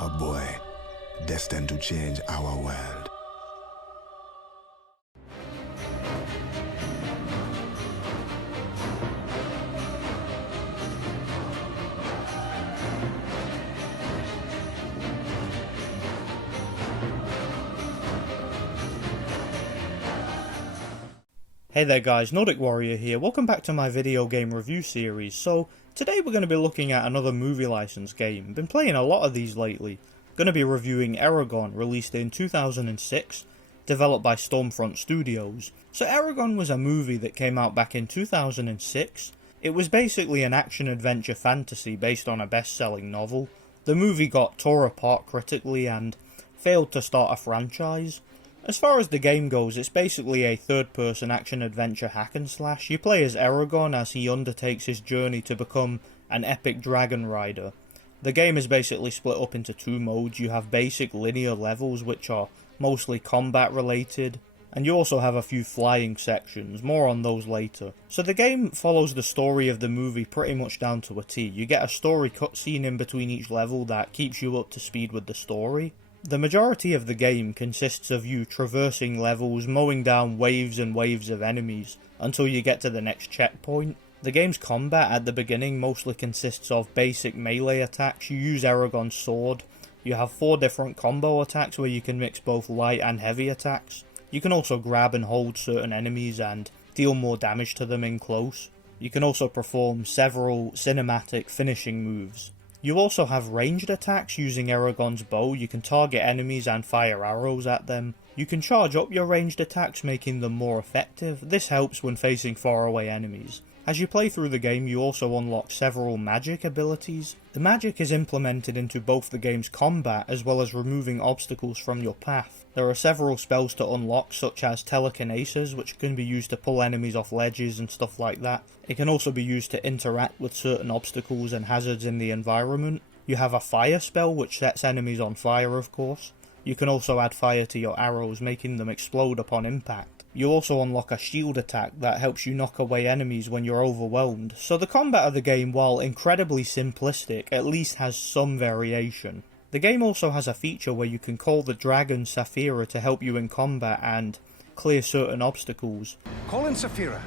a boy destined to change our world. Hey there guys, Nordic Warrior here, welcome back to my video game review series. So, today we're going to be looking at another movie license game. Been playing a lot of these lately. Going to be reviewing Eragon, released in 2006, developed by Stormfront Studios. So Eragon was a movie that came out back in 2006. It was basically an action-adventure fantasy based on a best-selling novel. The movie got tore apart critically and failed to start a franchise. As far as the game goes, it's basically a third-person action-adventure hack-and-slash. You play as Eragon as he undertakes his journey to become an epic dragon rider. The game is basically split up into two modes. You have basic linear levels, which are mostly combat-related, and you also have a few flying sections, more on those later. So the game follows the story of the movie pretty much down to a T. You get a story cutscene in between each level that keeps you up to speed with the story. The majority of the game consists of you traversing levels, mowing down waves and waves of enemies until you get to the next checkpoint. The game's combat at the beginning mostly consists of basic melee attacks. You use Eragon's sword. You have 4 different combo attacks where you can mix both light and heavy attacks. You can also grab and hold certain enemies and deal more damage to them in close. You can also perform several cinematic finishing moves. You also have ranged attacks using Eragon's bow. You can target enemies and fire arrows at them. You can charge up your ranged attacks, making them more effective. This helps when facing faraway enemies. As you play through the game, you also unlock several magic abilities. The magic is implemented into both the game's combat as well as removing obstacles from your path. There are several spells to unlock, such as telekinesis, which can be used to pull enemies off ledges and stuff like that. It can also be used to interact with certain obstacles and hazards in the environment. You have a fire spell, which sets enemies on fire, of course. You can also add fire to your arrows, making them explode upon impact. You also unlock a shield attack that helps you knock away enemies when you're overwhelmed. So the combat of the game, while incredibly simplistic, at least has some variation. The game also has a feature where you can call the dragon Saphira to help you in combat and clear certain obstacles. Call in Saphira.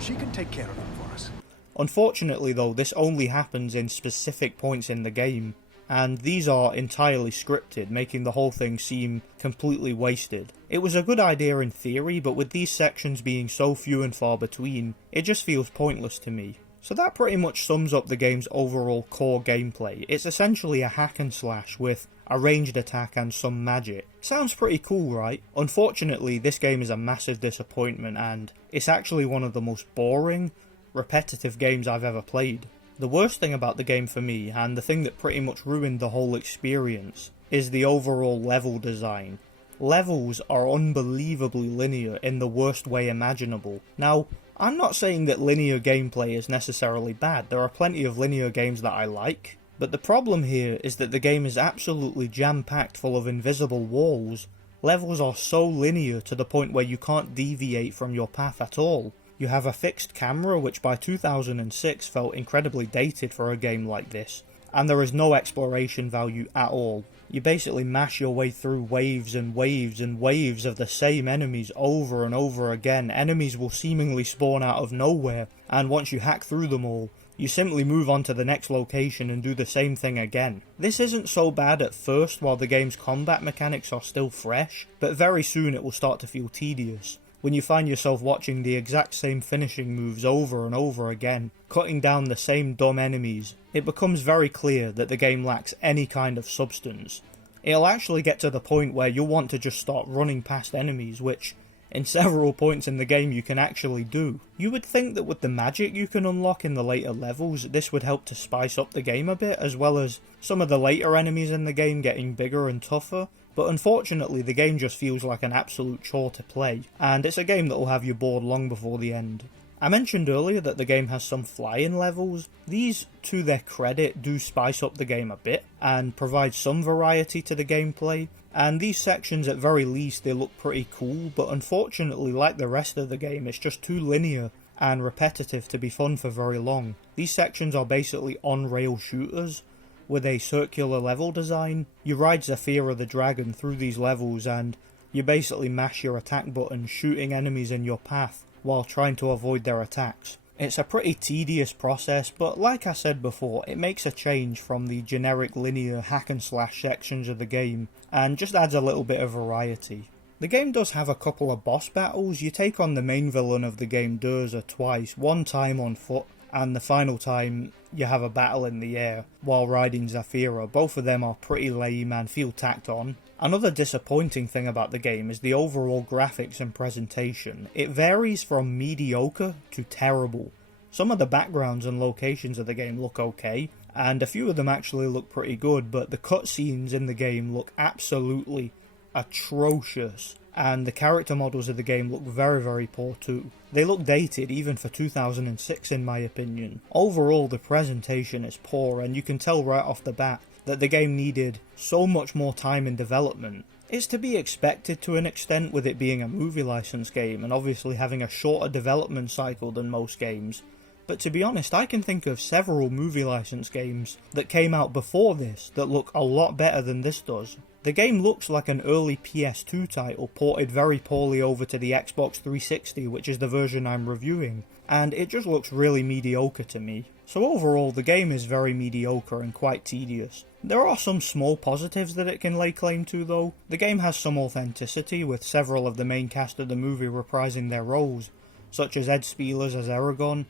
She can take care of them for us. Unfortunately though, this only happens in specific points in the game, and these are entirely scripted, making the whole thing seem completely wasted. It was a good idea in theory, but with these sections being so few and far between, it just feels pointless to me. So that pretty much sums up the game's overall core gameplay. It's essentially a hack and slash with a ranged attack and some magic. Sounds pretty cool, right? Unfortunately, this game is a massive disappointment and it's actually one of the most boring, repetitive games I've ever played. The worst thing about the game for me, and the thing that pretty much ruined the whole experience, is the overall level design. Levels are unbelievably linear in the worst way imaginable. Now, I'm not saying that linear gameplay is necessarily bad. There are plenty of linear games that I like, but the problem here is that the game is absolutely jam-packed full of invisible walls. Levels are so linear to the point where you can't deviate from your path at all. You have a fixed camera, which by 2006 felt incredibly dated for a game like this, and there is no exploration value at all. You basically mash your way through waves and waves and waves of the same enemies over and over again. Enemies will seemingly spawn out of nowhere, and once you hack through them all, you simply move on to the next location and do the same thing again. This isn't so bad at first while the game's combat mechanics are still fresh, but very soon it will start to feel tedious. When you find yourself watching the exact same finishing moves over and over again, cutting down the same dumb enemies, it becomes very clear that the game lacks any kind of substance. It'll actually get to the point where you'll want to just start running past enemies, which, in several points in the game, you can actually do. You would think that with the magic you can unlock in the later levels, this would help to spice up the game a bit, as well as some of the later enemies in the game getting bigger and tougher. But unfortunately the game just feels like an absolute chore to play, and it's a game that will have you bored long before the end. I mentioned earlier that the game has some fly-in levels. These, to their credit, do spice up the game a bit, and provide some variety to the gameplay, and these sections at very least they look pretty cool, but unfortunately like the rest of the game it's just too linear and repetitive to be fun for very long. These sections are basically on-rail shooters, with a circular level design. You ride Saphira the dragon through these levels and you basically mash your attack button, shooting enemies in your path while trying to avoid their attacks. It's a pretty tedious process, but like I said before, it makes a change from the generic linear hack and slash sections of the game and just adds a little bit of variety. The game does have a couple of boss battles. You take on the main villain of the game, Durza, twice, one time on foot, and the final time you have a battle in the air while riding Saphira. Both of them are pretty lame and feel tacked on. Another disappointing thing about the game is the overall graphics and presentation. It varies from mediocre to terrible. Some of the backgrounds and locations of the game look okay, and a few of them actually look pretty good, but the cutscenes in the game look absolutely atrocious, and the character models of the game look very, very poor too. They look dated even for 2006 in my opinion. Overall, the presentation is poor, and you can tell right off the bat that the game needed so much more time in development. It's to be expected to an extent with it being a movie license game and obviously having a shorter development cycle than most games, but to be honest, I can think of several movie license games that came out before this that look a lot better than this does. The game looks like an early PS2 title ported very poorly over to the Xbox 360, which is the version I'm reviewing, and it just looks really mediocre to me. So overall, the game is very mediocre and quite tedious. There are some small positives that it can lay claim to though. The game has some authenticity, with several of the main cast of the movie reprising their roles, such as Ed Spielers as Eragon,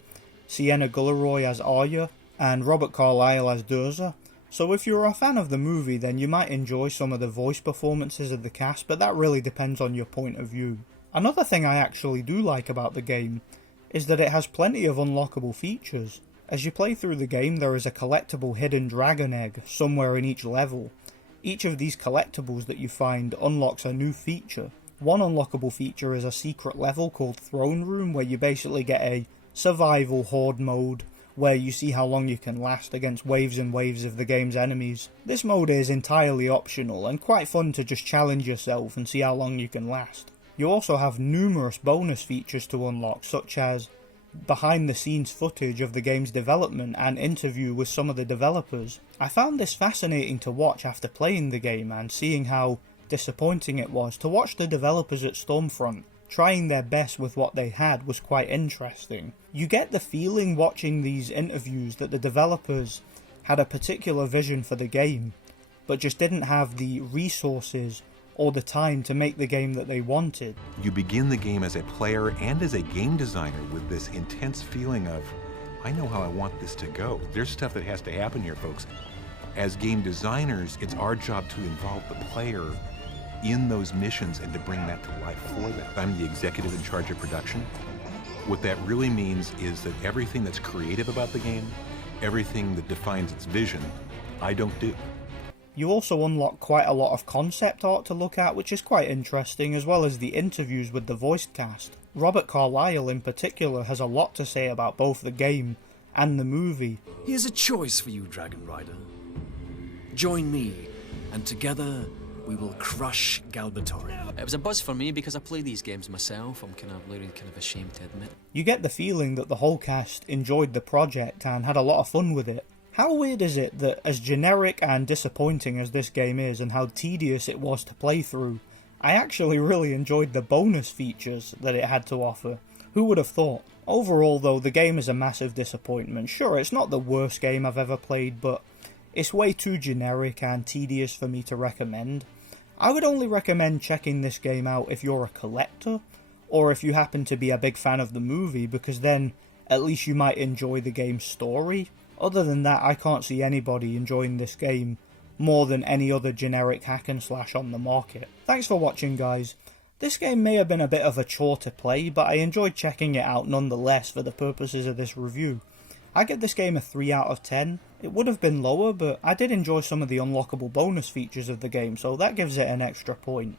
Sienna Gulleroy as Arya, and Robert Carlyle as Durza. So if you're a fan of the movie, then you might enjoy some of the voice performances of the cast, but that really depends on your point of view. Another thing I actually do like about the game is that it has plenty of unlockable features. As you play through the game, there is a collectible hidden dragon egg somewhere in each level. Each of these collectibles that you find unlocks a new feature. One unlockable feature is a secret level called Throne Room, where you basically get a survival horde mode, where you see how long you can last against waves and waves of the game's enemies. This mode is entirely optional and quite fun to just challenge yourself and see how long you can last. You also have numerous bonus features to unlock, such as behind the scenes footage of the game's development and interview with some of the developers. I found this fascinating to watch after playing the game and seeing how disappointing it was. To watch the developers at Stormfront trying their best with what they had was quite interesting. You get the feeling watching these interviews that the developers had a particular vision for the game, but just didn't have the resources or the time to make the game that they wanted. You begin the game as a player and as a game designer with this intense feeling of, I know how I want this to go. There's stuff that has to happen here, folks. As game designers, it's our job to involve the player in those missions and to bring that to life for them. I'm the executive in charge of production. What that really means is that everything that's creative about the game, everything that defines its vision, I don't do. You also unlock quite a lot of concept art to look at, which is quite interesting, as well as the interviews with the voice cast. Robert Carlyle in particular has a lot to say about both the game and the movie. Here's a choice for you, Dragon Rider. Join me, and together we will crush Galbatorian. It was a buzz for me because I play these games myself. I'm kind of ashamed to admit. You get the feeling that the whole cast enjoyed the project and had a lot of fun with it. How weird is it that, as generic and disappointing as this game is and how tedious it was to play through, I actually really enjoyed the bonus features that it had to offer. Who would have thought? Overall though, the game is a massive disappointment. Sure, it's not the worst game I've ever played, but it's way too generic and tedious for me to recommend. I would only recommend checking this game out if you're a collector, or if you happen to be a big fan of the movie, because then at least you might enjoy the game's story. Other than that, I can't see anybody enjoying this game more than any other generic hack and slash on the market. Thanks for watching, guys. This game may have been a bit of a chore to play, but I enjoyed checking it out nonetheless for the purposes of this review. I give this game a 3 out of 10. It would have been lower, but I did enjoy some of the unlockable bonus features of the game, so that gives it an extra point.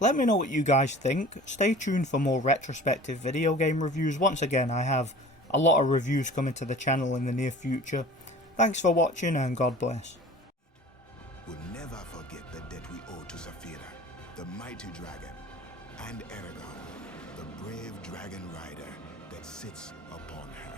Let me know what you guys think. Stay tuned for more retrospective video game reviews. Once again, I have a lot of reviews coming to the channel in the near future. Thanks for watching, and God bless. We'll never forget the debt we owe to Saphira, the mighty dragon, and Eragon, the brave dragon rider that sits upon her.